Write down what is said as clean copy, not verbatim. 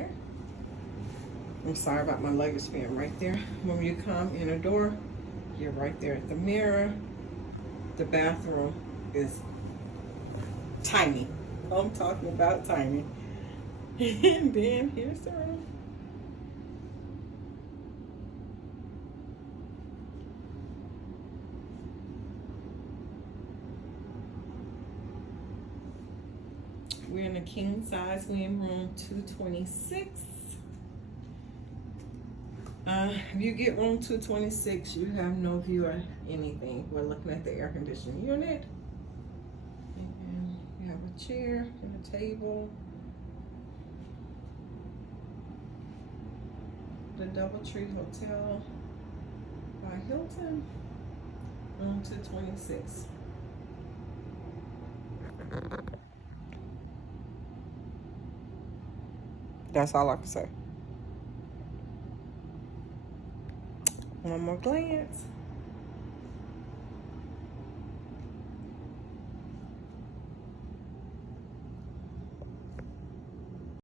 Okay. I'm sorry about my luggage being right there. When you come in the door, you're right there at the mirror. The bathroom is tiny. I'm talking about tiny. And then here's the room. We're in a king size. We're in room 226. If you get room 226, you have no view or anything. We're looking at the air conditioning unit. And you have a chair and a table. The Doubletree Hotel by Hilton, room 226. That's all I can say. One more glance.